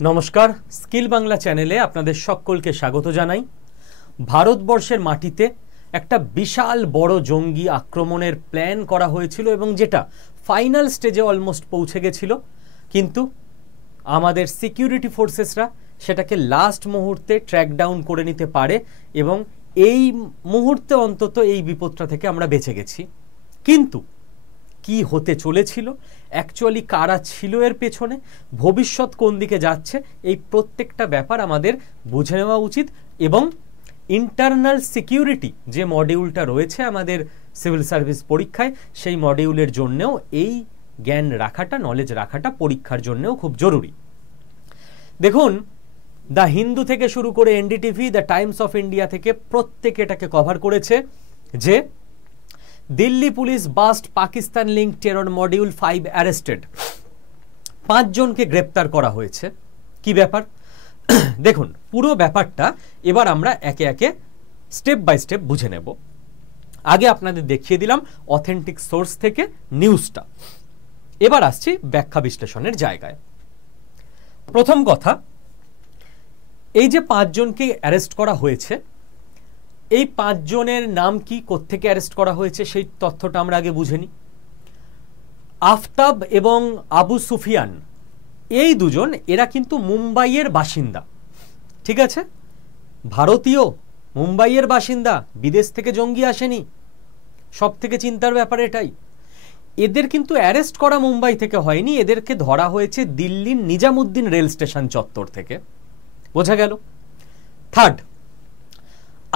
নমস্কার, স্কিল বাংলা চ্যানেলে আপনাদের সকলকে স্বাগত জানাই। ভারতবর্ষের মাটিতে একটা বিশাল বড় জঙ্গি আক্রমণের প্ল্যান করা হয়েছিল এবং যেটা ফাইনাল স্টেজে অলমোস্ট পৌঁছে গেছিল, কিন্তু আমাদের সিকিউরিটি ফোর্সেসরা সেটাকে লাস্ট মুহূর্তে ট্র্যাক ডাউন করে নিতে পারে এবং এই মুহূর্তে অন্তত এই বিপদটা থেকে আমরা বেঁচে গেছি। কিন্তু কি হতে চলেছিল, অ্যাকচুয়ালি কারা ছিল এর পেছনে, ভবিষ্যৎ কোন দিকে যাচ্ছে, এই প্রত্যেকটা ব্যাপার আমাদের বুঝে নেওয়া উচিত। এবং ইন্টারনাল সিকিউরিটি যে মডিউলটা রয়েছে আমাদের সিভিল সার্ভিস পরীক্ষায়, সেই মডিউলের জন্যেও এই জ্ঞান রাখাটা, নলেজ রাখাটা পরীক্ষার জন্যেও খুব জরুরি। দেখুন, দ্য হিন্দু থেকে শুরু করে NDTV, the Times of India থেকে প্রত্যেকে এটাকে কভার করেছে যে Delhi police bust Pakistan link terror module 5 arrested. 5 জনকে গ্রেপ্তার করা হয়েছে। কি ব্যাপার দেখুন, পুরো ব্যাপারটা এবার আমরা একে একে স্টেপ বাই স্টেপ বুঝে নেব। আগে আপনাদের দেখিয়ে দিলাম অথেন্টিক সোর্স থেকে নিউজটা, এবার আসছি ব্যাখ্যা বিশ্লেষণের জায়গায়। প্রথম কথা, এই যে 5 জনকে অ্যারেস্ট করা হয়েছে, এই 5 জনের নাম কি, কোত্থেকে অ্যারেস্ট করা হয়েছে সেই তথ্যটা আমরা আগে বুঝে নিই। আফতাব এবং আবু সুফিয়ান, এই দুজন এরা কিন্তু মুম্বাইয়ের বাসিন্দা, ঠিক আছে? ভারতীয়, মুম্বাইয়ের বাসিন্দা, বিদেশ থেকে জঙ্গি আসেনি। সব থেকে চিন্তার ব্যাপার এটাই। এদের কিন্তু অ্যারেস্ট করা মুম্বাই থেকে হয়নি, এদেরকে ধরা হয়েছে দিল্লির নিজামুদ্দিন রেল স্টেশন চত্বর থেকে। বোঝা গেল? থার্ড,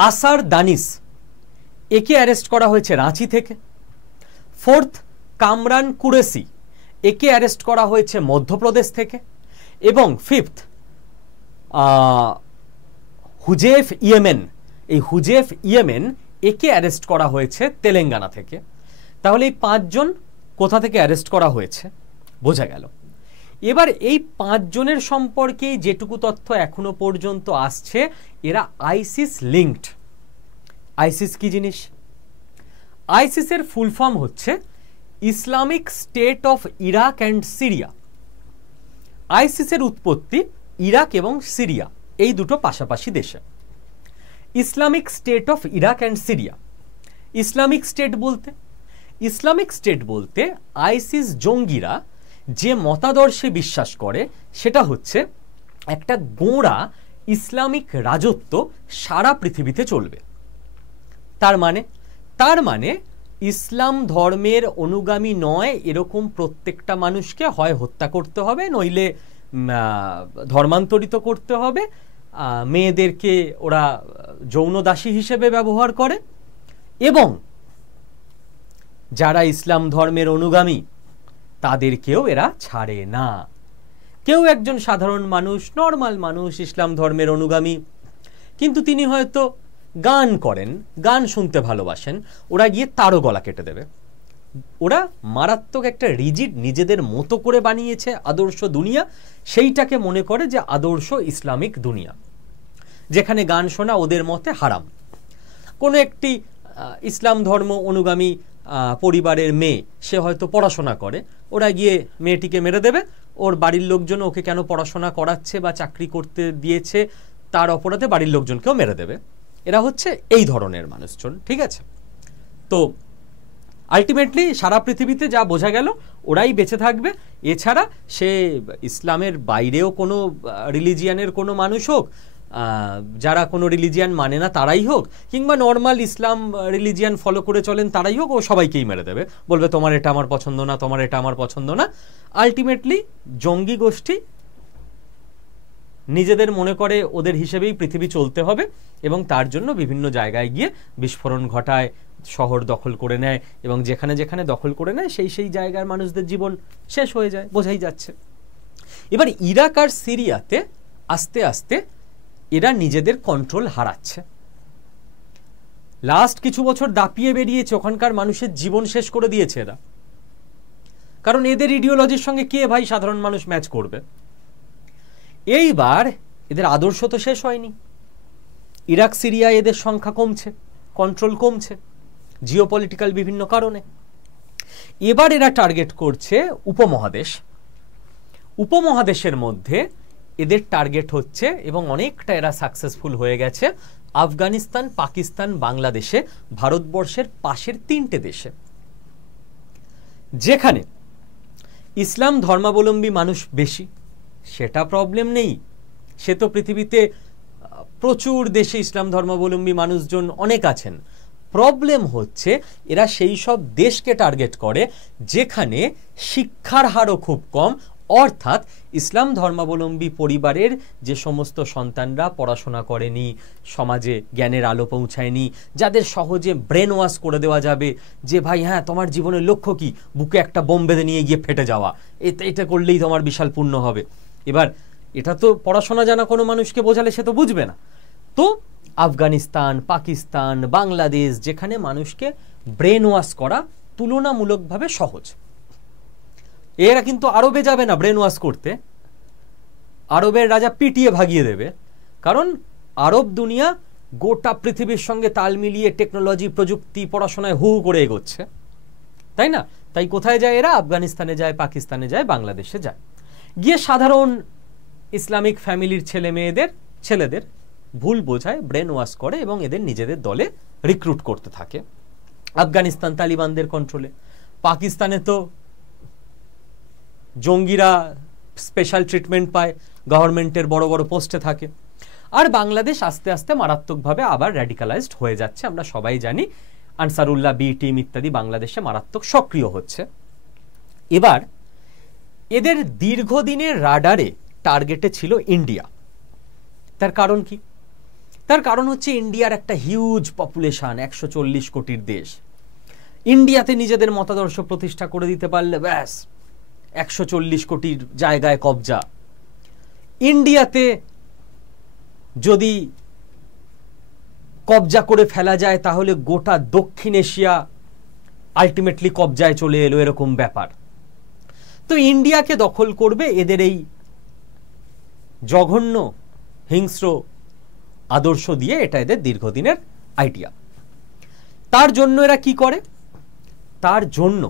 আসার দানিস, একে অ্যারেস্ট করা হয়েছে রাঁচি থেকে। ফোর্থ, কামরান কুরেশি, একে অ্যারেস্ট করা হয়েছে মধ্যপ্রদেশ থেকে। এবং ফিফথ, হুজেফ ইয়েমেন, এই হুজেফ ইয়েমেন একে অ্যারেস্ট করা হয়েছে তেলেঙ্গানা থেকে। তাহলে এই 5 জন কোথা থেকে অ্যারেস্ট করা হয়েছে বোঝা গেল। এবার এই 5 জনের সম্পর্কে যেটুকু তথ্য এখনো পর্যন্ত আসছে, এরা আইসিস লিঙ্কড। আইসিস কি জিনিস? আইসিসের ফুল ফর্ম হচ্ছে Islamic state of Iraq and Syria. আইসিসের উৎপত্তি ইরাক এবং সিরিয়া, এই দুটো পাশাপাশি দেশে। Islamic state of Iraq and Syria. Islamic state বলতে আইসিস জঙ্গিরা যে মতাদর্শে বিশ্বাস করে সেটা হচ্ছে একটা গোঁড়া ইসলামিক রাজত্ব সারা পৃথিবীতে চলবে। তার মানে ইসলাম ধর্মের অনুগামী নয় এরকম প্রত্যেকটা মানুষকে হয় হত্যা করতে হবে, নইলে ধর্মান্তরিত করতে হবে। মেয়েদেরকে ওরা যৌন দাসী হিসেবে ব্যবহার করে এবং যারা ইসলাম ধর্মের অনুগামী তাদেরকেও এরা ছাড়ে না। কেউ একজন সাধারণ মানুষ, নর্মাল মানুষ, ইসলাম ধর্মের অনুগামী, কিন্তু তিনি হয়তো গান করেন, গান শুনতে ভালোবাসেন, ওরা গিয়ে তারও গলা কেটে দেবে। ওরা মারাত্মক একটা রিজিড নিজেদের মতো করে বানিয়েছে আদর্শ দুনিয়া, সেইটাকে মনে করে যে আদর্শ ইসলামিক দুনিয়া, যেখানে গান শোনা ওদের মতে হারাম। কোনো একটি ইসলাম ধর্ম অনুগামী পরিবারের মেয়ে, সে হয়তো পড়াশোনা করে, ওরা গিয়ে মেয়েটিকে মেরে দেবে। ওর বাড়ির লোকজন ওকে কেন পড়াশোনা করাচ্ছে বা চাকরি করতে দিয়েছে তার অপরাধে বাড়ির লোকজনকেও মেরে দেবে। এরা হচ্ছে এই ধরনের মানুষজন, ঠিক আছে? তো আলটিমেটলি সারা পৃথিবীতে যা বোঝা গেল ওরাই বেঁচে থাকবে। এছাড়া সে ইসলামের বাইরেও কোনো রিলিজিয়ানের কোনো মানুষ হোক, যারা কোনো রিলিজিয়ান মানে না তারাই হোক, কিংবা নর্মাল ইসলাম রিলিজিয়ান ফলো করে চলেন তারাই হোক, ও সবাইকেই মেরে দেবে, বলবে তোমার এটা আমার পছন্দ না, তোমার এটা আমার পছন্দ না। আলটিমেটলি জঙ্গি গোষ্ঠী নিজেদের মনে করে ওদের হিসেবেই পৃথিবী চলতে হবে এবং তার জন্য বিভিন্ন জায়গায় গিয়ে বিস্ফোরণ ঘটায়, শহর দখল করে নেয় এবং যেখানে যেখানে দখল করে নেয় সেই জায়গার মানুষদের জীবন শেষ হয়ে যায়, বোঝাই যাচ্ছে। এবার ইরাক আর সিরিয়াতে আস্তে আস্তে এরা নিজেদের কন্ট্রোল হারাচ্ছে। লাস্ট কিছু বছর দাপিয়ে বেরিয়েছে, ওখানকার মানুষের জীবন শেষ করে দিয়েছে এরা। কারণ এদের ইডিওলজির সঙ্গে কে ভাই সাধারণ মানুষ ম্যাচ করবে? এইবার এদের আদর্শ তো শেষ হয়নি। ইরাক সিরিয়া এদের সংখ্যা কমছে, কন্ট্রোল কমছে জিওপলিটিক্যাল বিভিন্ন কারণে। এবার এরা টার্গেট করছে উপমহাদেশ। উপমহাদেশের মধ্যে এদের টার্গেট হচ্ছে, এবং অনেকটা এরা সাকসেসফুল হয়ে গেছে, আফগানিস্তান, পাকিস্তান, বাংলাদেশে, ভারতবর্ষের পাশের 3টে দেশে, যেখানে ইসলাম ধর্মাবলম্বী মানুষ বেশি। সেটা প্রবলেম নেই, সে তো পৃথিবীতে প্রচুর দেশে ইসলাম ধর্মাবলম্বী মানুষজন অনেক আছেন। প্রবলেম হচ্ছে এরা সেই সব দেশকে টার্গেট করে যেখানে শিক্ষার হারও খুব কম, অর্থাৎ ইসলাম ধর্মাবলম্বী পরিবারের যে সমস্ত সন্তানরা পড়াশোনা করেনি, সমাজে জ্ঞানের আলো পৌঁছায়নি, যাদের সহজে ব্রেন ওয়াশ করে দেওয়া যাবে যে ভাই হ্যাঁ তোমার জীবনের লক্ষ্য কি, বুকে একটা বোম বেঁধে নিয়ে গিয়ে ফেটে যাওয়া, এটা করলেই তোমার বিশাল পুণ্য হবে। এবার এটা তো পড়াশোনা জানা কোনো মানুষকে বোঝালে সে তো বুঝবে না। তো আফগানিস্তান, পাকিস্তান, বাংলাদেশ, যেখানে মানুষকে ব্রেন ওয়াশ করা তুলনামূলকভাবে সহজ। এরা কিন্তু আরবে যাবে না ব্রেন ওয়াশ করতে, আরবের রাজা পিটিয়ে ভাগিয়ে দেবে, কারণ আরব দুনিয়া গোটা পৃথিবীর সঙ্গে তাল মিলিয়ে টেকনোলজি, প্রযুক্তি, পড়াশোনায় হু করে এগোচ্ছে, তাই না? তাই কোথায় যায় এরা? আফগানিস্তানে যায়, পাকিস্তানে যায়, বাংলাদেশে যায়, গিয়ে সাধারণ ইসলামিক ফ্যামিলির ছেলেদের ভুল বোঝায়, ব্রেন ওয়াশ করে এবং এদের নিজেদের দলে রিক্রুট করতে থাকে। আফগানিস্তান তালিবানদের কন্ট্রোলে, পাকিস্তানে তো জঙ্গিরা স্পেশাল ট্রিটমেন্ট পায়, গভর্নমেন্টের বড় বড় পোস্টে থাকে। আর বাংলাদেশ আস্তে আস্তে মারাত্মকভাবে আবার র্যাডিকালাইজড হয়ে যাচ্ছে, আমরা সবাই জানি। আনসারুল্লাহ, বি টিম ইত্যাদি বাংলাদেশে মারাত্মক সক্রিয় হচ্ছে। এবার এদের দীর্ঘদিনের রাডারে টার্গেটে ছিল ইন্ডিয়া। তার কারণ কি? তার কারণ হচ্ছে ইন্ডিয়ার একটা হিউজ পপুলেশন, 140 কোটির দেশ। ইন্ডিয়াতে নিজেদের মতাদর্শ প্রতিষ্ঠা করে দিতে পারলে ব্যাস 140 কোটির জায়গায় কবজা। ইন্ডিয়াতে যদি কবজা করে ফেলা যায় তাহলে গোটা দক্ষিণ এশিয়া আলটিমেটলি কবজায় চলে এলো, এরকম ব্যাপার। তো ইন্ডিয়াকে দখল করবে এদের এই জঘন্য হিংস্র আদর্শ দিয়ে, এটা এদের দীর্ঘদিনের আইডিয়া। তার জন্য এরা কি করে? তার জন্য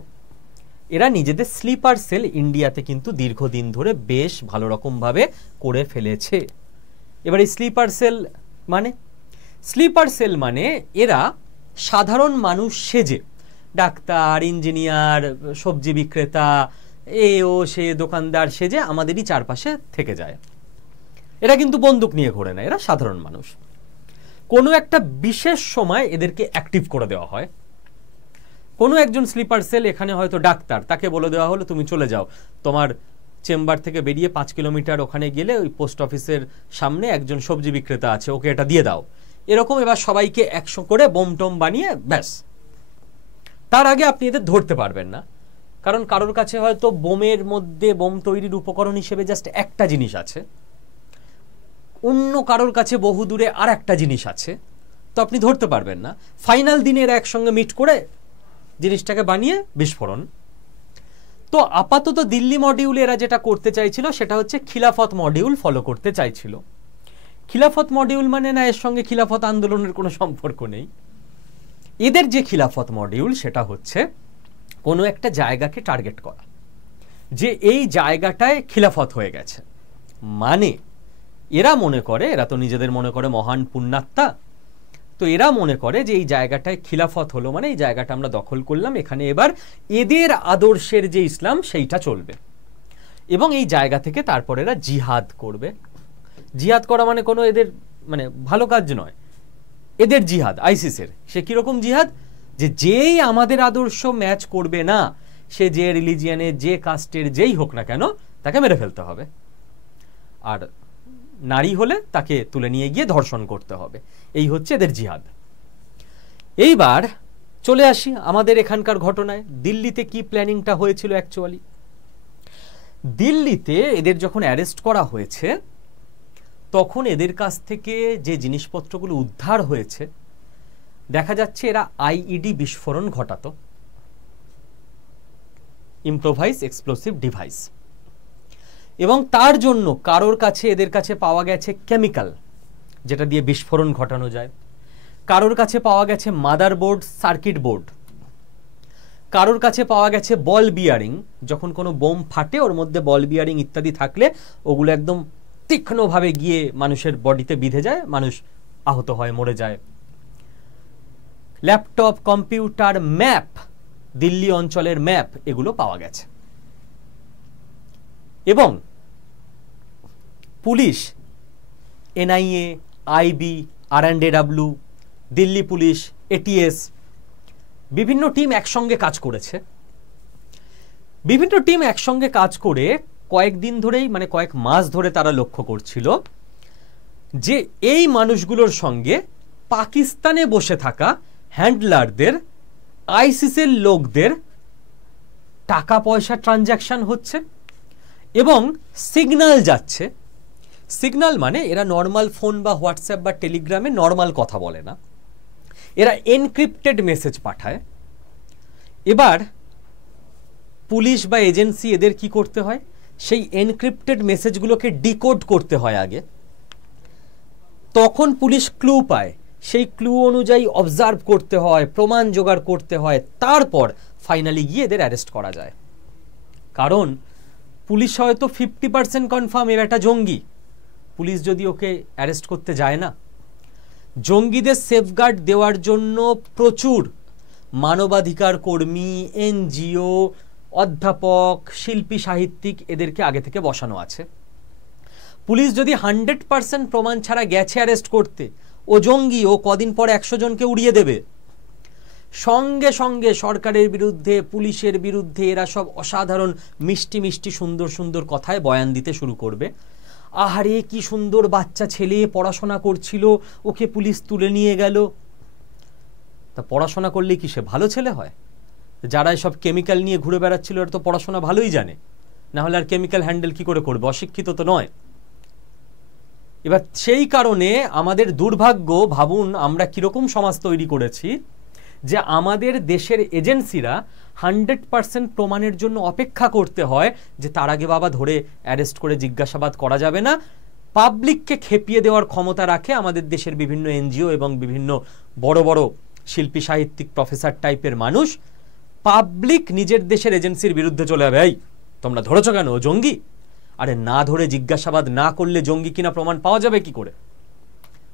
এরা নিজেদের স্লিপার সেল ইন্ডিয়াতে কিন্তু দীর্ঘদিন ধরে বেশ ভালো রকম ভাবে করে ফেলেছে। এবার এই স্লিপার সেল মানে এরা সাধারণ মানুষ সেজে, ডাক্তার, ইঞ্জিনিয়ার, সবজি বিক্রেতা, সে দোকানদার সেজে আমাদেরই চারপাশে থেকে যায়। এরা কিন্তু বন্দুক নিয়ে ঘোরে না, এরা সাধারণ মানুষ। কোনো একটা বিশেষ সময় এদেরকে অ্যাক্টিভ করে দেওয়া হয়। কোনো একজন স্লিপার সেল, এখানে হয়তো ডাক্তার, তাকে বলে দেওয়া হলো তুমি চলে যাও, তোমার চেম্বার থেকে বেরিয়ে 5 কিলোমিটার ওখানে গেলে ওই পোস্ট অফিসের সামনে একজন সবজি বিক্রেতা আছে, ওকে এটা দিয়ে দাও। এরকম এবার সবাইকে 100 করে বোম টোম বানিয়ে ব্যাস। তার আগে আপনি এদের ধরতে পারবেন না, কারণ কারোর কাছে হয়তো বোমের মধ্যে, বোম তৈরির উপকরণ হিসেবে জাস্ট একটা জিনিস আছে, অন্য কারোর কাছে বহু দূরে আর একটা জিনিস আছে, তো আপনি ধরতে পারবেন না। ফাইনাল দিনে এরা একসঙ্গে মিট করে জিনিসটাকে বানিয়ে বিস্ফোরণ। তো আপাতত দিল্লি মডিউলে এরা যেটা করতে চাইছিল সেটা হচ্ছে খিলাফত মডিউল ফলো করতে চাইছিল। খিলাফত মডিউল মানে না এর সঙ্গে খিলাফত আন্দোলনের কোনো সম্পর্ক নেই। এদের যে খিলাফত মডিউল সেটা হচ্ছে কোনো একটা জায়গাকে টার্গেট করা, যে এই জায়গাটায় খিলাফত হয়ে গেছে, মানে এরা মনে করে, এরা তো নিজেদের মনে করে মহান পুণ্যাত্মা, তো এরা মনে করে যে এই জায়গাটায় খিলাফত হলো মানে এই জায়গাটা আমরা দখল করলাম, এখানে এবার এদের আদর্শের যে ইসলাম সেইটা চলবে, এবং এই জায়গা থেকে তারপর এরা জিহাদ করবে। জিহাদ করা মানে কোনো এদের মানে ভালো কাজ নয়, এদের জিহাদ আইসিসের। সে কিরকম জিহাদ? যে যেই আমাদের আদর্শ ম্যাচ করবে না, সে যে রিলিজিয়ানের, যে কাস্টের যেই হোক না কেন, তাকে মেরে ফেলতে হবে, আর নারী হলে তাকে তুলে নিয়ে গিয়ে ধর্ষণ করতে হবে। এই হচ্ছে এদের জিহাদ। এইবার চলে আসি আমাদের এখানকার ঘটনায়। দিল্লিতে কি প্ল্যানিংটা হয়েছিল অ্যাকচুয়ালি? দিল্লিতে এদের যখন অ্যারেস্ট করা হয়েছে তখন এদের কাছ থেকে যে জিনিসপত্রগুলো উদ্ধার হয়েছে, দেখা যাচ্ছে এরা আইইডি বিস্ফোরণ ঘটাতো, ইম্প্রোভাইজ এক্সপ্লোসিভ ডিভাইস, এবং তার জন্য কারোর কাছে, এদের কাছে পাওয়া গেছে কেমিক্যাল যেটা দিয়ে বিস্ফোরণ ঘটানো যায়, কারোর কাছে পাওয়া গেছে মাদারবোর্ড, সার্কিট বোর্ড, কারোর কাছে পাওয়া গেছে বল বিয়ারিং, যখন কোনো বোম ফাটে ওর মধ্যে বল বিয়ারিং ইত্যাদি থাকলে ওগুলো একদম তীক্ষ্ণভাবে গিয়ে মানুষের বডিতে বিঁধে যায়, মানুষ আহত হয়, মরে যায়। ল্যাপটপ, কম্পিউটার, ম্যাপ, দিল্লি অঞ্চলের ম্যাপ, এগুলো পাওয়া গেছে। এবং police, NIA, IB, RAW, Delhi police, ATS, বিভিন্ন টিম একসঙ্গে কাজ করেছে। বিভিন্ন টিম একসঙ্গে কাজ করে কয়েকদিন ধরেই, মানে কয়েক মাস ধরে তারা লক্ষ্য করছিল যে এই মানুষগুলোর সঙ্গে পাকিস্তানে বসে থাকা হ্যান্ডলারদের, আইসিসের লোকদের টাকা পয়সা ট্রানজ্যাকশন হচ্ছে এবং সিগন্যাল যাচ্ছে। সিগন্যাল মানে এরা নর্মাল ফোন বা হোয়াটসঅ্যাপ বা টেলিগ্রামে নর্মাল কথা বলে না, এরা এনক্রিপ্টেড মেসেজ পাঠায়। এবার পুলিশ বা এজেন্সি এদের কি করতে হয়, সেই এনক্রিপ্টেড মেসেজগুলোকে ডিকোড করতে হয় আগে। তখন পুলিশ ক্লু পায়, সেই ক্লু অনুযায়ী অবজার্ভ করতে হয়, প্রমাণ জোগাড় করতে হয়, তারপর ফাইনালি গিয়ে এদের অ্যারেস্ট করা যায়। কারণ পুলিশ হয়তো 50% কনফার্ম এর একটা জঙ্গি, পুলিশ যদি ওকে অ্যারেস্ট করতে যায় না। জঙ্গিদের সেফগার্ড দেওয়ার জন্য প্রচুর মানবাধিকার কর্মী, এনজিও, অধ্যাপক, শিল্পী, সাহিত্যিক এদেরকে আগে থেকে বসানো আছে। পুলিশ যদি 100% প্রমাণ ছাড়া গেছে অ্যারেস্ট করতে, ও জঙ্গি, ও কদিন পর 100 জনকে উড়িয়ে দেবে। সঙ্গে সঙ্গে সরকারের বিরুদ্ধে, পুলিশের বিরুদ্ধে এরা সব অসাধারণ মিষ্টি মিষ্টি সুন্দর সুন্দর কথায় বয়ান দিতে শুরু করবে। আহারে কি সুন্দর বাচ্চা ছেলে, পড়াশোনা করছিল, ওকে পুলিশ তুলে নিয়ে গেল। তা পড়াশোনা করলে কি সে ভালো ছেলে হয়? যারা সব কেমিক্যাল নিয়ে ঘুরে বেড়াচ্ছিল এরা তো পড়াশোনা ভালোই জানে, না হলে আর কেমিক্যাল হ্যান্ডেল কি করে করবে? অশিক্ষিত তো নয়। এবার সেই কারণে আমাদের দুর্ভাগ্য, ভাবুন আমরা কিরকম সমাজ তৈরি করেছি যে আমাদের দেশের এজেন্সিরা 100% প্রমাণের জন্য অপেক্ষা করতে হয় যে তার আগে বাবা ধরে অ্যারেস্ট করে জিজ্ঞাসাবাদ করা যাবে না। পাবলিককে খেপিয়ে দেওয়ার ক্ষমতা রাখে আমাদের দেশের বিভিন্ন এনজিও এবং বিভিন্ন বড় বড় শিল্পী, সাহিত্যিক, প্রফেসর টাইপের মানুষ। পাবলিক নিজের দেশের এজেন্সির বিরুদ্ধে চলে যাবে, এই তোমরা ধরেছো কেন, ও জঙ্গি। আরে না ধরে জিজ্ঞাসাবাদ না করলে জঙ্গি কিনা প্রমাণ পাওয়া যাবে কি করে?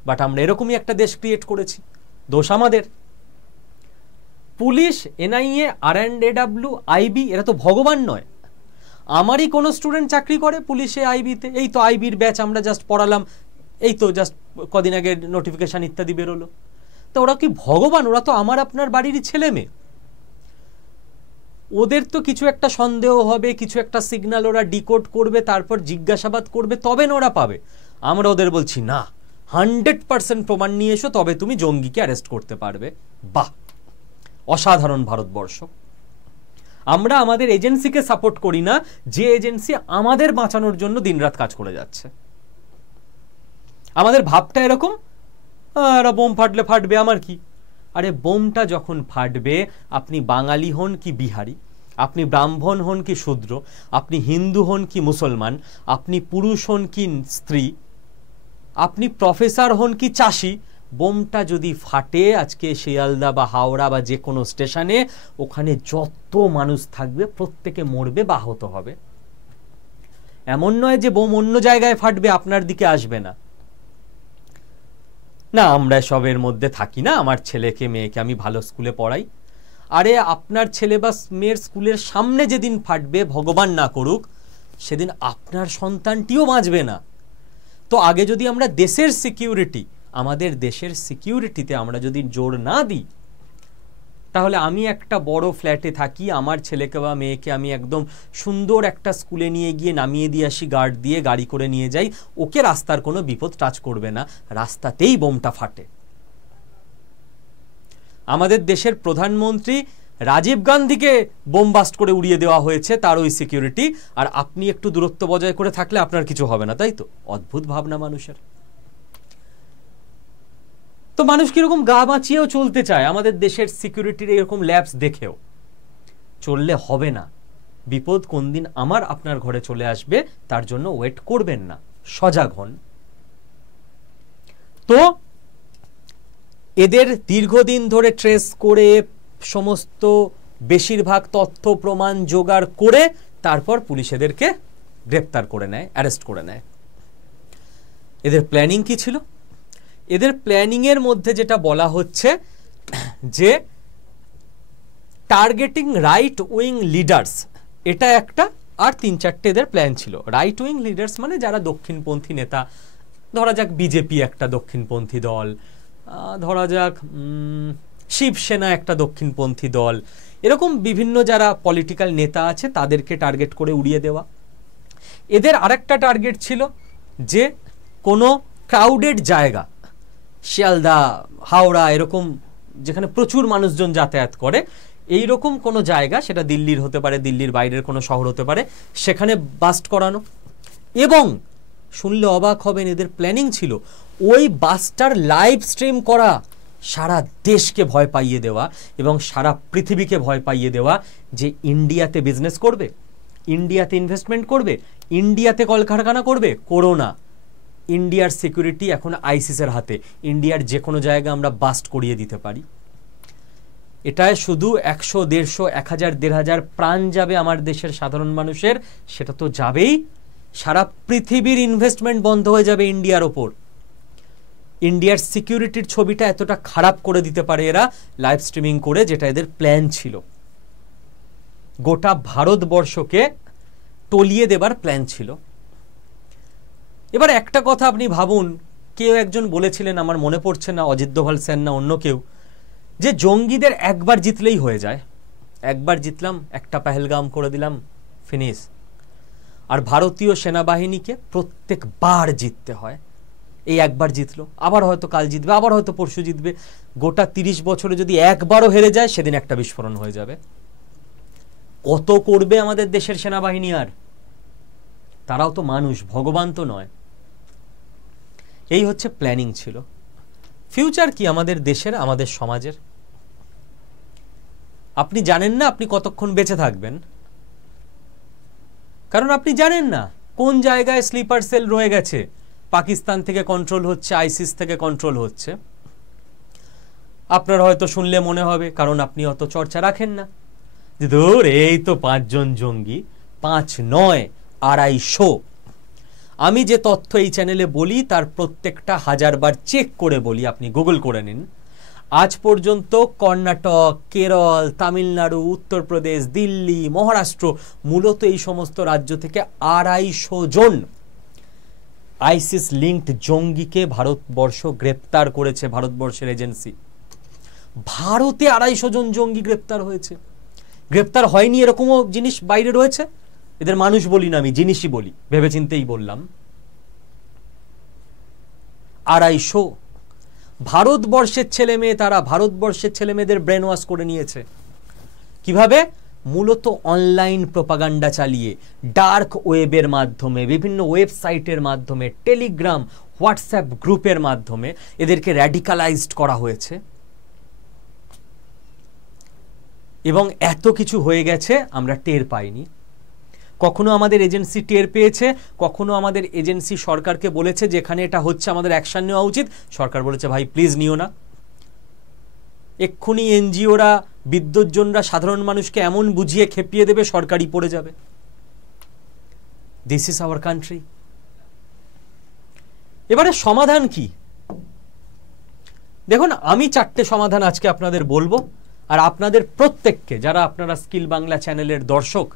বাট আমরা এরকমই একটা দেশ ক্রিয়েট করেছি, দোষ আমাদের। পুলিশ, এনআইএ, আর&এডব্লিউ, আইবি এরা তো ভগবান নয়। আমারই কোনো স্টুডেন্ট চাকরি করে পুলিশে, আইবিতে, এই তো আইবির ব্যাচ আমরা জাস্ট পড়ালাম, এই তো জাস্ট কদিন আগে নোটিফিকেশন ইত্যাদি বেরোলো। তো ওরা কি ভগবান? ওরা তো আমার আপনার বাড়িরই ছেলে মেয়ে। ওদের তো কিছু একটা সন্দেহ হবে, কিছু একটা সিগন্যাল ওরা ডিকোড করবে, তারপর জিজ্ঞাসাবাদ করবে, তবে না ওরা পাবে। আমরা ওদের বলছি না, 100% প্রমাণ নিয়ে এসো, তবে তুমি জঙ্গিকে অ্যারেস্ট করতে পারবে। বাহ, অসাধারণ ভারতবর্ষ। আমরা আমাদের এজেন্সিকে সাপোর্ট করি না, যে এজেন্সি আমাদের বাঁচানোর জন্য দিনরাত কাজ করে যাচ্ছে। আমাদের ভাবটা এরকম, বোম ফাটলে ফাটবে, আমার কি। আরে বোমটা যখন ফাটবে, আপনি বাঙালি হন কি বিহারি, আপনি ব্রাহ্মণ হন কি শূদ্র, আপনি হিন্দু হন কি মুসলমান, আপনি পুরুষ হন কি স্ত্রী, আপনি প্রফেসর হন কি চাষি, বোমটা যদি ফাটে আজকে শিয়ালদা বা হাওড়া বা যে কোনো স্টেশনে, ওখানে যত মানুষ থাকবে প্রত্যেকে মরবে বা আহত হবে। এমন নয় যে বোম অন্য জায়গায় ফাটবে, আপনার দিকে আসবে না। না, আমরা সবের মধ্যে থাকি না, আমার ছেলেকে মেয়েকে আমি ভালো স্কুলে পড়াই। আরে আপনার ছেলে বা মেয়ের স্কুলের সামনে যেদিন ফাটবে, ভগবান না করুক, সেদিন আপনার সন্তানটিও বাঁচবে না। তো আগে যদি আমরা দেশের সিকিউরিটি, আমাদের দেশের সিকিউরিটিতে আমরা যদি জোর না দিই, তাহলে আমি একটা বড় ফ্ল্যাটে থাকি, আমার ছেলেকে বা মেয়েকে আমি একদম সুন্দর একটা স্কুলে নিয়ে গিয়ে নামিয়ে দিয়ে আসি, গার্ড দিয়ে গাড়ি করে নিয়ে যাই, ওকে রাস্তার কোনো বিপদ টাচ করবে না, রাস্তাতেই বোমটা ফাটে। আমাদের দেশের প্রধানমন্ত্রী রাজীব গান্ধীকে বোমবাস্ট করে উড়িয়ে দেওয়া হয়েছে, তার ওই সিকিউরিটি, আর আপনি একটু দূরত্ব বজায় করে থাকলে আপনার কিছু হবে না, তাই তো? অদ্ভুত ভাবনা মানুষের। তো মানুষ কিরকম গা বাঁচিয়েও চলতে চায় আমাদের দেশের সিকিউরিটির এরকম ল্যাবস দেখেও। চললে হবে না, বিপদ কোন দিন আমার আপনার ঘরে চলে আসবে, তার জন্য ওয়েট করবেন না, সজাগ হন। তো এদের দীর্ঘদিন ধরে ট্রেস করে সমস্ত বেশিরভাগ তথ্য প্রমাণ জোগাড় করে তারপর পুলিশ এদেরকে গ্রেপ্তার করে নেয়, অ্যারেস্ট করে নেয়। এদের প্ল্যানিং কি ছিল? এদের প্ল্যানিংয়ের মধ্যে যেটা বলা হচ্ছে যে টার্গেটিং রাইট উইং লিডার্স, এটা একটা, আর 3-4টে এদের প্ল্যান ছিল। রাইট উইং লিডার্স মানে যারা দক্ষিণপন্থী নেতা, ধরা যাক বিজেপি একটা দক্ষিণপন্থী দল, ধরা যাক শিবসেনা একটা দক্ষিণপন্থী দল, এরকম বিভিন্ন যারা পলিটিক্যাল নেতা আছে তাদেরকে টার্গেট করে উড়িয়ে দেওয়া। এদের আরেকটা টার্গেট ছিল যে কোনো ক্রাউডেড জায়গা, শিয়ালদা, হাওড়া, এরকম যেখানে প্রচুর মানুষজন যাতায়াত করে, এই রকম কোনো জায়গা, সেটা দিল্লির হতে পারে, দিল্লির বাইরের কোনো শহর হতে পারে, সেখানে বাস্ট করানো। এবং শুনলে অবাক হবেন, এদের প্ল্যানিং ছিল ওই বাসটার লাইভ স্ট্রিম করা, সারা দেশকে ভয় পাইয়ে দেওয়া এবং সারা পৃথিবীকে ভয় পাইয়ে দেওয়া যে ইন্ডিয়াতে বিজনেস করবে, ইন্ডিয়াতে ইনভেস্টমেন্ট করবে, ইন্ডিয়াতে কলকারখানা করবে, করোনা, ইন্ডিয়ার সিকিউরিটি এখন আইসিসের হাতে, ইন্ডিয়ার যে কোনো জায়গা আমরা বাস্ট করিয়ে দিতে পারি। এটায় শুধু 100, 150, 1000, 1500 প্রাণ যাবে আমার দেশের সাধারণ মানুষের, সেটা তো যাবেই, সারা পৃথিবীর ইনভেস্টমেন্ট বন্ধ হয়ে যাবে ইন্ডিয়ার ওপর। ইন্ডিয়ার সিকিউরিটির ছবিটা এতটা খারাপ করে দিতে পারে এরা লাইভ স্ট্রিমিং করে, যেটা এদের প্ল্যান ছিল। গোটা ভারতবর্ষকে টলিয়ে দেবার প্ল্যান ছিল। এবার একটা কথা আপনি ভাবুন, কেউ একজন বলেছিলেন, আমার মনে পড়ছে না অজিত দোভাল সেন না অন্য কেউ, যে জঙ্গিদের একবার জিতলেই হয়ে যায়, একবার জিতলাম, একটা পেহেলগাম করে দিলাম, ফিনিশ। আর ভারতীয় সেনাবাহিনীকে প্রত্যেকবার জিততে হয়। এই একবার জিতলো, আবার হয়তো কাল জিতবে, আবার হয়তো পরশু জিতবে। গোটা 30 বছরে যদি একবারও হেরে যায়, সেদিন একটা বিস্ফোরণ হয়ে যাবে। কত করবে আমাদের দেশের সেনাবাহিনী? আর তারাও তো মানুষ, ভগবান তো নয়। এই হচ্ছে প্ল্যানিং ছিল। ফিউচার কি আমাদের দেশের, আমাদের সমাজের? আপনি জানেন না আপনি কতক্ষণ বেঁচে থাকবেন, কারণ আপনি জানেন না কোন জায়গায় স্লিপার সেল রয়ে গেছে, পাকিস্তান থেকে কন্ট্রোল হচ্ছে, আইসিস থেকে কন্ট্রোল হচ্ছে। আপনার হয়তো শুনলে মনে হবে, কারণ আপনি অত চর্চা রাখেন না, যে ধর এই তো 5 জন জঙ্গি, 5 নয় 250। আমি যে তথ্য এই চ্যানেলে বলি তার প্রত্যেকটা 1000 বার চেক করে বলি, আপনি গুগল করে নিন। আজ পর্যন্ত কর্ণাটক, কেরল, তামিলনাড়ু, উত্তরপ্রদেশ, দিল্লি, মহারাষ্ট্র, মূলত এই সমস্ত রাজ্য থেকে 250 জন আইসিস লিঙ্কড জঙ্গিকে ভারতবর্ষ গ্রেপ্তার করেছে, ভারতবর্ষের এজেন্সি। ভারতে 250 জন জঙ্গি গ্রেপ্তার হয়েছে। গ্রেপ্তার হয়নি এরকমও জিনিস বাইরে রয়েছে। এদের মানুষ বলি না, আমি জিনিসই বলি, ভেবেচিন্তেই বললাম। 250 ভারতবর্ষের ছেলে মেয়ে, তারা ভারতবর্ষের ছেলে মেয়েদের ব্রেন ওয়াশ করে নিয়েছে। কিভাবে? মূলত অনলাইন প্রোপাগান্ডা চালিয়ে, ডার্ক ওয়েবের মাধ্যমে, বিভিন্ন ওয়েবসাইটের মাধ্যমে, টেলিগ্রাম, হোয়াটসঅ্যাপ গ্রুপের মাধ্যমে এদেরকে র্যাডিকালাইজড করা হয়েছে। এবং এত কিছু হয়ে গেছে আমরা টের পাইনি। কখনো আমাদের এজেন্সি টের পেয়েছে, কখনো আমাদের এজেন্সি সরকারকে বলেছে যেখানে এটা হচ্ছে আমাদের অ্যাকশন নেওয়া উচিত, সরকার বলেছে ভাই প্লিজ নিও না। এক্ষুনি এনজিওরা, বিদ্যুৎজনরা সাধারণ মানুষকে এমন বুঝিয়ে খেপিয়ে দেবে, সরকারই পড়ে যাবে। This is our country. এবারে সমাধান কি? দেখুন, আমি 4টে সমাধান আজকে আপনাদের বলবো, আর আপনাদের প্রত্যেককে, যারা আপনারা স্কিল বাংলা চ্যানেলের দর্শক,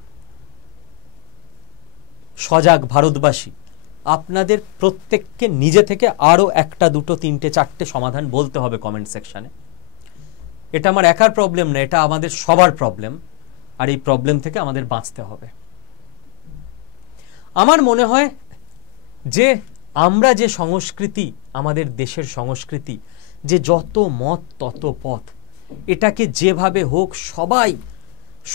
সজাগ ভারতবাসী, আপনাদের প্রত্যেককে নিজে থেকে আরো 1টা 2টো 3টে 4টে সমাধান বলতে হবে কমেন্ট সেকশনে। এটা আমার একার প্রবলেম না, এটা আমাদের সবার প্রবলেম, আর এই প্রবলেম থেকে আমাদের বাঁচতে হবে। আমার মনে হয় যে আমরা যে সংস্কৃতি, আমাদের দেশের সংস্কৃতি, যে যত মত তত পথ, এটাকে যেভাবে হোক সবাই,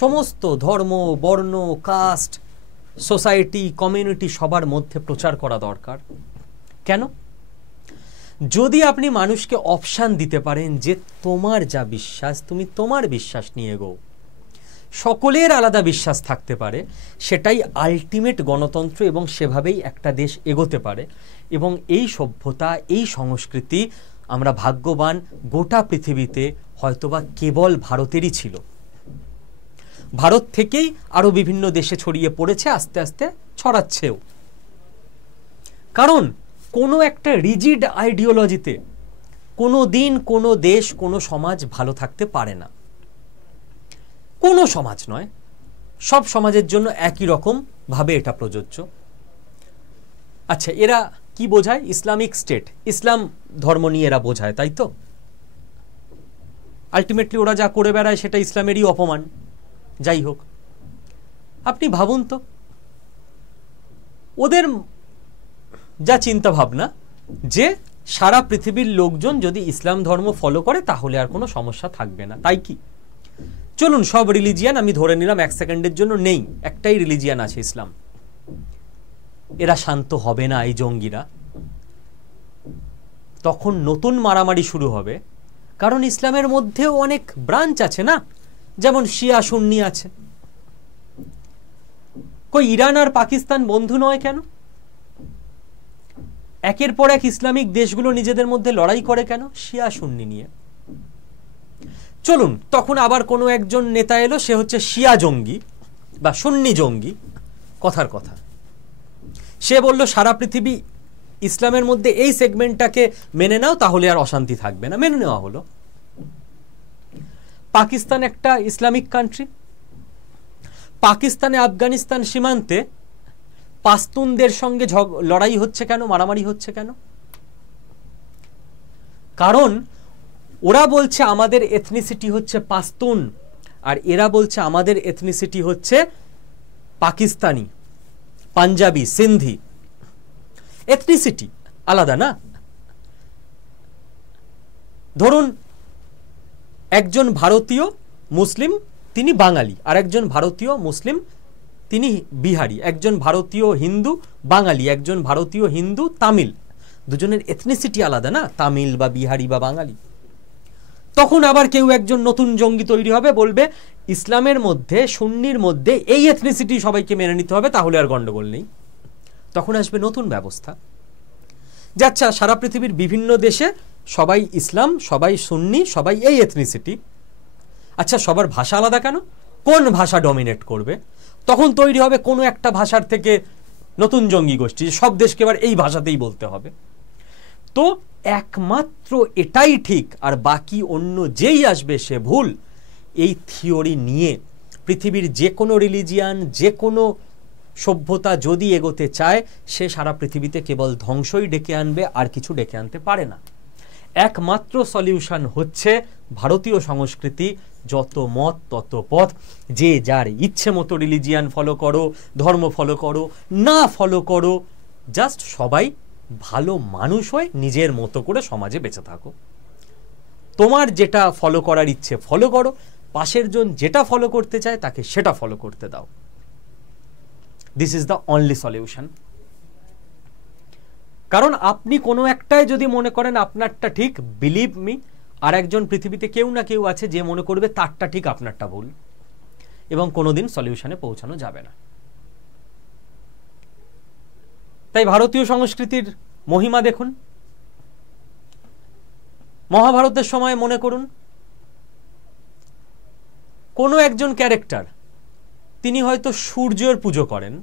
সমস্ত ধর্ম, বর্ণ, কাস্ট, সোসাইটি, কমিউনিটি, সবার মধ্যে প্রচার করা দরকার। কেন? যদি আপনি মানুষকে অপশান দিতে পারেন যে তোমার যা বিশ্বাস, তুমি তোমার বিশ্বাস নিয়ে এগোও, সকলের আলাদা বিশ্বাস থাকতে পারে, সেটাই আলটিমেট গণতন্ত্র, এবং সেভাবেই একটা দেশ এগোতে পারে। এবং এই সভ্যতা, এই সংস্কৃতি, আমরা ভাগ্যবান, গোটা পৃথিবীতে হয়তোবা কেবল ভারতেরই ছিল। ভারত থেকেই আরো বিভিন্ন দেশে ছড়িয়ে পড়েছে, আস্তে আস্তে ছড়াচ্ছেও। কারণ কোনো একটা রিজিড আইডিওলজিতে কোনো দিন কোনো দেশ কোনো সমাজ ভালো থাকতে পারে না। কোনো সমাজ নয়, সব সমাজের জন্য একই রকম ভাবে এটা প্রযোজ্য। আচ্ছা, এরা কি বোঝায়? ইসলামিক স্টেট, ইসলাম ধর্ম নিয়ে এরা বোঝায়, তাই তো? আলটিমেটলি ওরা যা করে বেড়ায় সেটা ইসলামেরই অপমান। যাই হোক, আপনি ভাবুন তো, ওদের যা চিন্তা ভাবনা যে সারা পৃথিবীর লোকজন যদি ইসলাম ধর্ম ফলো করে তাহলে আর কোনো সমস্যা থাকবে না, তাই কি? চলুন, সব রিলিজিয়ান আমি ধরে নিলাম এক সেকেন্ডের জন্য নেই, একটাই রিলিজিয়ান আছে, ইসলাম। এরা শান্ত হবে না, এই জঙ্গিরা। তখন নতুন মারামারি শুরু হবে, কারণ ইসলামের মধ্যেও অনেক ব্রাঞ্চ আছে না, যেমন শিয়া সুন্নি আছে। কই ইরান আর পাকিস্তান বন্ধু নয় কেন? একের পর এক ইসলামিক দেশগুলো নিজেদের মধ্যে লড়াই করে কেন? শিয়া সুন্নি নিয়ে। চলুন, তখন আবার কোনো একজন নেতা এলো, সে হচ্ছে শিয়া জঙ্গি বা সুন্নি জঙ্গি, কথার কথা। সে বলল সারা পৃথিবী ইসলামের মধ্যে এই সেগমেন্টটাকে মেনে নাও, তাহলে আর অশান্তি থাকবে না। মেনে নেওয়া হলো। পাকিস্তান একটা ইসলামিক কান্ট্রি। পাকিস্তানে আফগানিস্তান সীমান্তে পাস্তুনদের সঙ্গে লড়াই হচ্ছে কেন, মারামারি হচ্ছে কেন? কারণ ওরা বলছে আমাদের এথনিসিটি হচ্ছে পাস্তুন, আর এরা বলছে আমাদের এথনিসিটি হচ্ছে পাকিস্তানি, পাঞ্জাবি, সিন্ধি। এথনিসিটি আলাদা না? ধরুন একজন ভারতীয় মুসলিম তিনি বাঙালি, আর একজন ভারতীয় মুসলিম তিনি বিহারি, একজন ভারতীয় হিন্দু বাঙালি, একজন ভারতীয় হিন্দু তামিল। দুজনের এথনিসিটি আলাদা না, তামিল বা বিহারি বা বাঙালি। তখন আবার কেউ একজন নতুন জঙ্গি তৈরি হবে, বলবে ইসলামের মধ্যে সুন্নির মধ্যে এই এথনিসিটি সবাইকে মেনে নিতে হবে, তাহলে আর গন্ডগোল নেই। তখন আসবে নতুন ব্যবস্থা। আচ্ছা, সারা পৃথিবীর বিভিন্ন দেশে সবাই ইসলাম, সবাই সুন্নি, সবাই এই এথনিসিটি। আচ্ছা, সবার ভাষা আলাদা কেন? কোন ভাষা ডমিনেট করবে? তখন তৈরি হবে কোনো একটা ভাষার থেকে নতুন জঙ্গি গোষ্ঠী, সব দেশকে এবার এই ভাষাতেই বলতে হবে। তো একমাত্র এটাই ঠিক, আর বাকি অন্য যেই আসবে সে ভুল। এই থিওরি নিয়ে পৃথিবীর যে কোনো রিলিজিয়ান, যে কোনো সভ্যতা যদি এগোতে চায়, সে সারা পৃথিবীতে কেবল ধ্বংসই ডেকে আনবে, আর কিছু ডেকে আনতে পারে না। একমাত্র সলিউশন হচ্ছে ভারতীয় সংস্কৃতি, যত মত তত পথ, যে যার ইচ্ছে মতো রিলিজিয়ান ফলো করো, ধর্ম ফলো করো, না ফলো করো, জাস্ট সবাই ভালো মানুষ হয়ে নিজের মতো করে সমাজে বেঁচে থাকো। তোমার যেটা ফলো করার ইচ্ছে ফলো করো, পাশের জন যেটা ফলো করতে চায় তাকে সেটা ফলো করতে দাও। This is the only solution. কারণ আপনি কোনো একটাই যদি মনে করেন আপনারটা ঠিক, বিলিভ মি, আর একজন পৃথিবীতে কেউ না কেউ আছে যে মনে করবে তারটা ঠিক আপনারটা ভুল, এবং কোনোদিন সলিউশনে পৌঁছানো যাবে না। তাই ভারতীয় সংস্কৃতির মহিমা দেখুন। মহাভারতের সময় মনে করুন, কোনো একজন ক্যারেক্টার তিনি হয়তো সূর্যের পুজো করেন,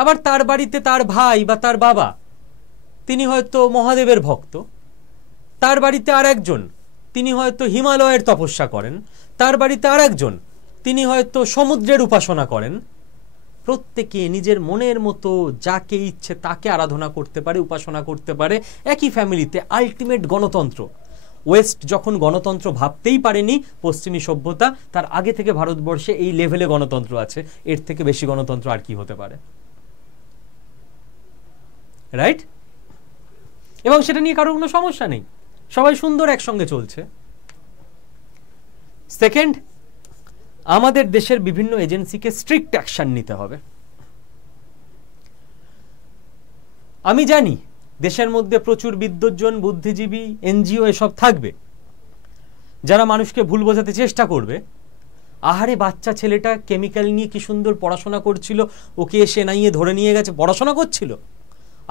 আবার তার বাড়িতে তার ভাই বা তার বাবা তিনি হয়তো মহাদেবের ভক্ত, তার বাড়িতে আর একজন তিনি হয়তো হিমালয়ের তপস্যা করেন, তার বাড়িতে আর একজন তিনি হয়তো সমুদ্রের উপাসনা করেন। প্রত্যেকে নিজের মনের মতো যাকে ইচ্ছে তাকে আরাধনা করতে পারে, উপাসনা করতে পারে, একই ফ্যামিলিতে। আলটিমেট গণতন্ত্র। ওয়েস্ট যখন গণতন্ত্র ভাবতেই পারেনি, পশ্চিমী সভ্যতা, তার আগে থেকে ভারতবর্ষে এই লেভেলে গণতন্ত্র আছে। এর থেকে বেশি গণতন্ত্র আর কি হতে পারে? রাইট? এবং সেটা নিয়ে কারোর কোনো সমস্যা নেই, সবাই সুন্দর একসঙ্গে চলছে। সেকেন্ড, আমাদের দেশের বিভিন্ন এজেন্সিকে স্ট্রিক্ট অ্যাকশন নিতে হবে। আমি জানি দেশের মধ্যে প্রচুর বিদ্বজ্জন, বুদ্ধিজীবী, এনজিও এসব থাকবে যারা মানুষকে ভুল বোঝাতে চেষ্টা করবে। আহারে, বাচ্চা ছেলেটা কেমিক্যাল নিয়ে কি সুন্দর পড়াশোনা করছিল, ওকে এসে নাইয়ে ধরে নিয়ে গেছে, পড়াশোনা করছিল।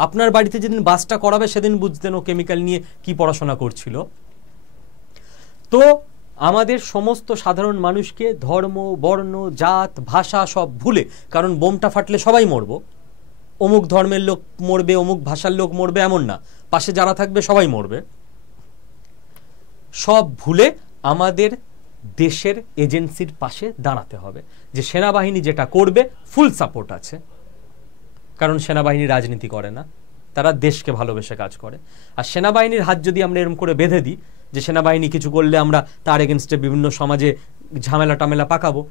আপনার বাড়িতে যেদিন বাসটা করাবে সেদিন বুঝতেন ও কেমিক্যাল নিয়ে কি পড়াশোনা করছিল। তো আমাদের সমস্ত সাধারণ মানুষকে ধর্ম, বর্ণ, জাত, ভাষা সব ভুলে, কারণ বোমটা ফাটলে সবাই মরব, অমুক ধর্মের লোক মরবে, অমুক ভাষার লোক মরবে, এমন না, পাশে যারা থাকবে সবাই মরবে। সব ভুলে আমাদের দেশের এজেন্সির পাশে দাঁড়াতে হবে, যে সেনাবাহিনী যেটা করবে ফুল সাপোর্ট আছে, কারণ সেনাবাহিনী রাজনীতি করে না, তারা দেশকে ভালোবেসে কাজ করে। আর সেনাবাহিনীর হাত যদি আমরা এরকম করে বেঁধে দিই যে সেনাবাহিনী কিছু করলে আমরা তার এগেনস্টে বিভিন্ন সমাজে ঝামেলা টামেলা পাকাবো,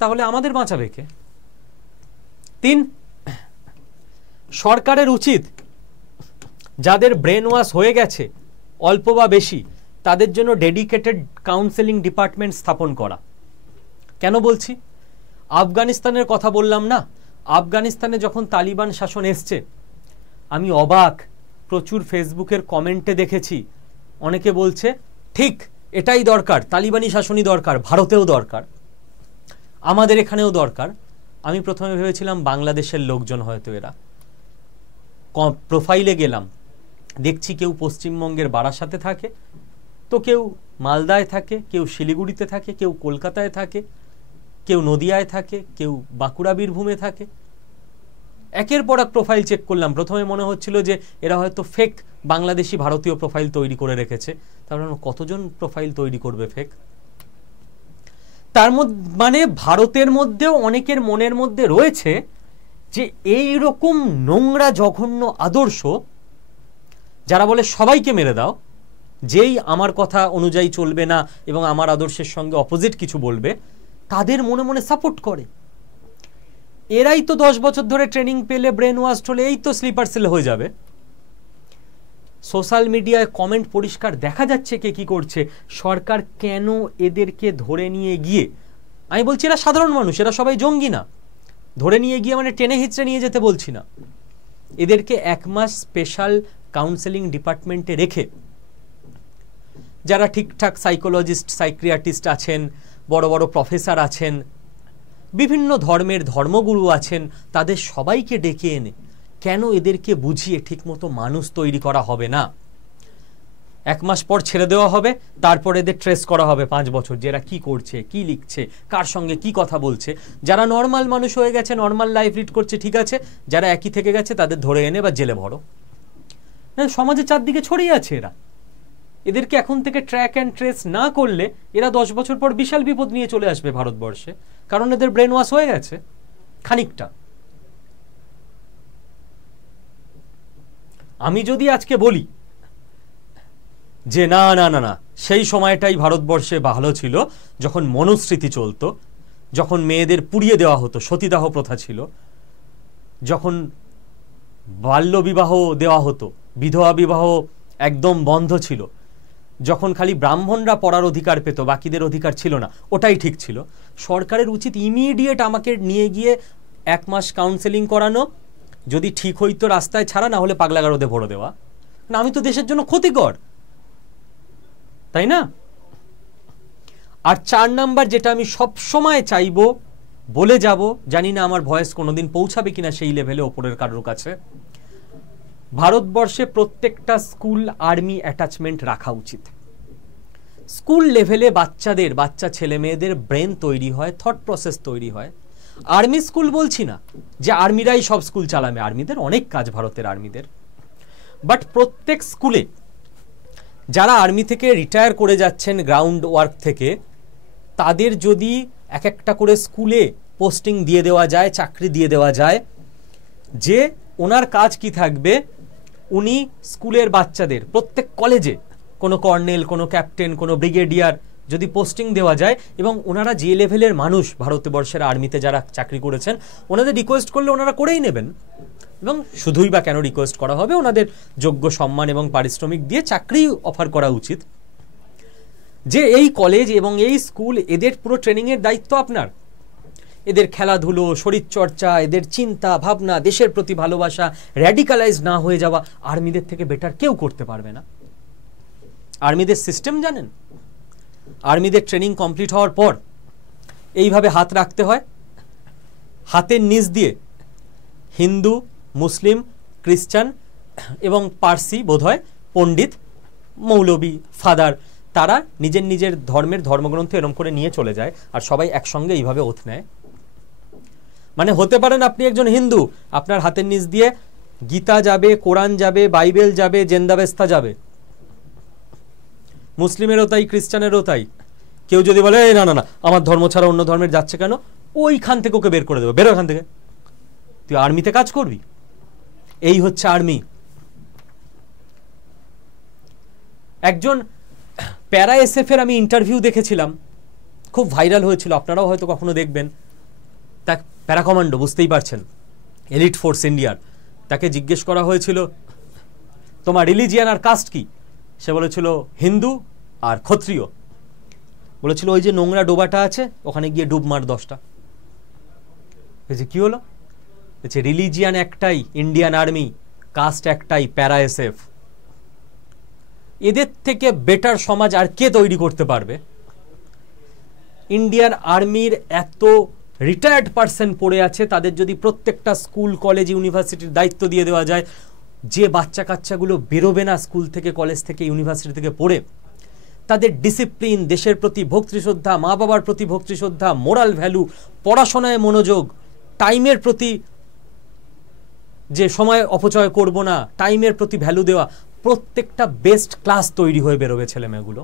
তাহলে আমাদের বাঁচাবে কে? 3, সরকারের উচিত যাদের ব্রেন ওয়াশ হয়ে গেছে অল্প বা বেশি, তাদের জন্য ডেডিকেটেড কাউন্সেলিং ডিপার্টমেন্ট স্থাপন করা। কেন বলছি? আফগানিস্তানের কথা বললাম না, আফগানিস্তানে যখন তালিবান শাসন এসছে, আমি অবাক, প্রচুর ফেসবুকের কমেন্টে দেখেছি অনেকে বলছে ঠিক এটাই দরকার, তালিবানি শাসনই দরকার, ভারতেও দরকার, আমাদের এখানেও দরকার। আমি প্রথমে ভেবেছিলাম বাংলাদেশের লোকজন হয়তো এরা। প্রোফাইলে গেলাম, দেখছি কেউ পশ্চিমবঙ্গের বারাসাতে থাকে, তো কেউ মালদায় থাকে, কেউ শিলিগুড়িতে থাকে, কেউ কলকাতায় থাকে, কেউ নদিয়ায় থাকে, কেউ বাঁকুড়া বীরভূমে থাকে। একের পর এক প্রোফাইল চেক করলাম। প্রথমে মনে হচ্ছিল যে এরা হয়তো ফেক বাংলাদেশি ভারতীয় প্রোফাইল তৈরি করে রেখেছে। তারপরে কতজন প্রোফাইল তৈরি করবে ফেক? তার মানে ভারতের মধ্যেও অনেকের মনের মধ্যে রয়েছে যে এই রকম নোংরা জঘন্য আদর্শ, যারা বলে সবাইকে মেরে দাও, যেই আমার কথা অনুযায়ী চলবে না এবং আমার আদর্শের সঙ্গে অপোজিট কিছু বলবে, তাদের মনে মনে সাপোর্ট করে। এরাই তো 10 বছর ধরে ট্রেনিং পেলে, ব্রেন ওয়াশ হলে এই তো স্লিপার সেল হয়ে যাবে। সোশ্যাল মিডিয়ায় কমেন্ট পরিষ্কার দেখা যাচ্ছে কে কি করছে। সরকার কেন এদেরকে ধরে নিয়ে গিয়ে, আমি বলছি এরা সাধারণ মানুষ, এরা সবাই জঙ্গি না, ধরে নিয়ে গিয়ে মানে টেনে হিচড়ে নিয়ে যেতে বলছি না, এদেরকে 1 মাস স্পেশাল কাউন্সেলিং ডিপার্টমেন্টে রেখে যারা ঠিকঠাক সাইকোলজিস্ট, সাইক্রিয়াটিস্ট আছেন, বড় বড় প্রফেসর আছেন, বিভিন্ন ধর্মের ধর্মগুরু আছেন, তাদের সবাইকে ডেকে এনে কেন এদেরকে বুঝিয়ে ঠিকমতো মানুষ তৈরি করা হবে না? 1 মাস পর ছেড়ে দেওয়া হবে, তারপর এদের ট্রেস করা হবে 5 বছর, যে এরা কি করছে, কি লিখছে, কার সঙ্গে কি কথা বলছে। যারা নর্মাল মানুষ হয়ে গেছে, নর্মাল লাইফ লিড করছে, ঠিক আছে, যারা একই থেকে গেছে তাদের ধরে এনে বা জেলে ভরো। সমাজের চারদিকে ছড়িয়ে আছে এরা। এদেরকে এখন থেকে ট্র্যাক অ্যান্ড ট্রেস না করলে এরা 10 বছর পর বিশাল বিপদ নিয়ে চলে আসবে ভারতবর্ষে, কারণ এদের ব্রেন ওয়াশ হয়ে গেছে খানিকটা। আমি যদি আজকে বলি যে না না না না, সেই সময়টাই ভারতবর্ষে ভালো ছিল যখন মনুস্মৃতি চলতো, যখন মেয়েদের পুড়িয়ে দেওয়া হতো, সতীদাহ প্রথা ছিল, যখন বাল্যবিবাহ দেওয়া হতো, বিধবা বিবাহ একদম বন্ধ ছিল, যখন খালি ব্রাহ্মণরা পড়ার অধিকার পেত, বাকিদের অধিকার ছিল না, ওটাই ঠিক ছিল। সরকারের উচিত ইমিডিয়েট আমাকে নিয়ে গিয়ে 1 মাস কাউন্সেলিং করানো, যদি ঠিক হইতো রাস্তায় ছাড়া, না হলে পাগলাগারদে ভরে দেওয়া। না, আমি তো দেশের জন্য ক্ষতিকর, তাই না? আর 4 নাম্বার যেটা আমি সব সময় চাইবো, বলে যাব, জানি না আমার ভয়েস কোনোদিন পৌঁছাবে কিনা সেই লেভেলে ওপরের কারোর কাছে, ভারতবর্ষে প্রত্যেকটা স্কুল আর্মি অ্যাটাচমেন্ট রাখা উচিত। স্কুল লেভেলে বাচ্চা ছেলে মেয়েদের ব্রেন তৈরি হয়, থট প্রসেস তৈরি হয়। আর্মি স্কুল বলছি না যে আর্মিরাই সব স্কুল চালাবে, আর্মিদের অনেক কাজ, ভারতের আর্মিদের, বাট প্রত্যেক স্কুলে যারা আর্মি থেকে রিটায়ার করে যাচ্ছেন গ্রাউন্ড ওয়ার্ক থেকে, তাদের যদি এক একটা করে স্কুলে পোস্টিং দিয়ে দেওয়া যায়, চাকরি দিয়ে দেওয়া যায়, যে ওনার কাজ কি থাকবে, উনি স্কুলের বাচ্চাদের, প্রত্যেক কলেজে কোনো কর্নেল, কোনো ক্যাপ্টেন, কোনো ব্রিগেডিয়ার যদি পোস্টিং দেওয়া যায়, এবং ওনারা যে লেভেলের মানুষ, ভারতবর্ষের আর্মিতে যারা চাকরি করেছেন, ওনাদের রিকোয়েস্ট করলে ওনারা করেই নেবেন। এবং শুধুই বা কেন রিকোয়েস্ট করা হবে, ওনাদের যোগ্য সম্মান এবং পারিশ্রমিক দিয়ে চাকরি অফার করা উচিত। যে এই কলেজ এবং এই স্কুল, এদের পুরো ট্রেনিংয়ের দায়িত্ব আপনার। এদের খেলাধুলো, শরীরচর্চা, এদের চিন্তা ভাবনা, দেশের প্রতি ভালোবাসা, র্যাডিকালাইজ না হয়ে যাওয়া, আর্মিদের থেকে বেটার কেউ করতে পারবে না। আর্মিদের সিস্টেম জানেন? আর্মিদের ট্রেনিং কমপ্লিট হওয়ার পর এইভাবে হাত রাখতে হয়, হাতের নিচ দিয়ে হিন্দু, মুসলিম, খ্রিস্টান এবং পার্সি বোধহয় পণ্ডিত, মৌলবী, ফাদার, তারা নিজের নিজের ধর্মের ধর্মগ্রন্থ এরম করে নিয়ে চলে যায়, আর সবাই একসঙ্গে এইভাবে ওথ নেয়। মানে হতে পারেন আপনি একজন হিন্দু, আপনার হাতের নিচ দিয়ে গীতা যাবে, কোরআন যাবে, বাইবেল যাবে, জেন্দাবেস্তা যাবে। মুসলিমেরও তাই, খ্রিস্টানেরও তাই। কেউ যদি বলে না না না আমার ধর্ম ছাড়া অন্য ধর্মের যাচ্ছে কেন, ওইখান থেকে ওকে বের করে দেবো, বেরো এখান থেকে, তুই আর্মিতে কাজ করবি। এই হচ্ছে আর্মি। একজন প্যারা এসএফ এর আমি ইন্টারভিউ দেখেছিলাম, খুব ভাইরাল হয়েছিল, আপনারাও হয়তো কখনো দেখবেন। তা প্যারা কমান্ডো, বুঝতেই পারছেন, এলিট ফোর্স ইন্ডিয়ার। তাকে জিজ্ঞেস করা হয়েছিল তোমার রিলিজিয়ান আর কাস্ট কি? সে বলেছিল হিন্দু আর ক্ষত্রিয়। বলেছিল ওই যে নোংরা ডোবাটা আছে ওখানে গিয়ে ডুব মার 10টা। কি হলো? রিলিজিয়ান একটাই ইন্ডিয়ান আর্মি, কাস্ট একটাই প্যারা এসএফ। এদের থেকে বেটার সমাজ আর কে তৈরি করতে পারবে? ইন্ডিয়ান আর্মির এত রিটায়ার্ড পার্সন পড়ে আছে, তাদের যদি প্রত্যেকটা স্কুল, কলেজ, ইউনিভার্সিটির দায়িত্ব দিয়ে দেওয়া যায়, যে বাচ্চা কাচ্চাগুলো বেরোবে না স্কুল থেকে, কলেজ থেকে, ইউনিভার্সিটি থেকে পড়ে, তাদের ডিসিপ্লিন, দেশের প্রতি ভক্তিশ্রদ্ধা, মা বাবার প্রতি ভক্তিশ্রদ্ধা, মোরাল ভ্যালু, পড়াশোনায় মনোযোগ, টাইমের প্রতি যে সময় অপচয় করব না, টাইমের প্রতি ভ্যালু দেওয়া, প্রত্যেকটা বেস্ট ক্লাস তৈরি হয়ে বেরোবে ছেলেমেয়েগুলো।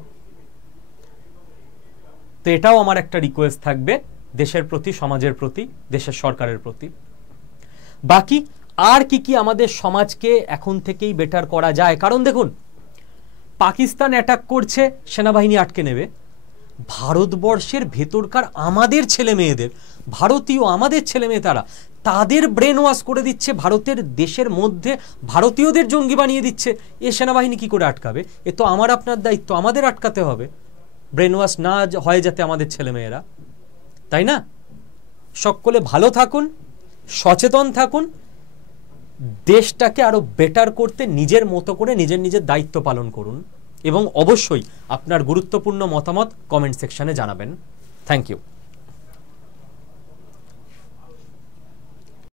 তো এটাও আমার একটা রিকোয়েস্ট থাকবে দেশের প্রতি, সমাজের প্রতি, দেশের সরকারের প্রতি। বাকি আর কি কি আমাদের সমাজকে এখন থেকেই বেটার করা যায়? কারণ দেখুন, পাকিস্তান অ্যাটাক করছে, সেনাবাহিনী আটকে নেবে। ভারতবর্ষের ভেতরকার আমাদের ছেলে মেয়েদের, ভারতীয় আমাদের ছেলে মেয়ে, তাদের ব্রেন ওয়াশ করে দিচ্ছে, ভারতের দেশের মধ্যে ভারতীয়দের জঙ্গি বানিয়ে দিচ্ছে। এ সেনাবাহিনী কি করে আটকাবে? এ তো আমার আপনার দায়িত্ব, আমাদের আটকাতে হবে, ব্রেন ওয়াশ না হয় যাতে আমাদের ছেলেমেয়েরা, তাই না? সকলে ভালো থাকুন, সচেতন থাকুন, দেশটাকে আরো বেটার করতে নিজের মতো করে নিজের নিজের দায়িত্ব পালন করুন, এবং অবশ্যই আপনার গুরুত্বপূর্ণ মতামত কমেন্ট সেকশনে জানাবেন। Thank you.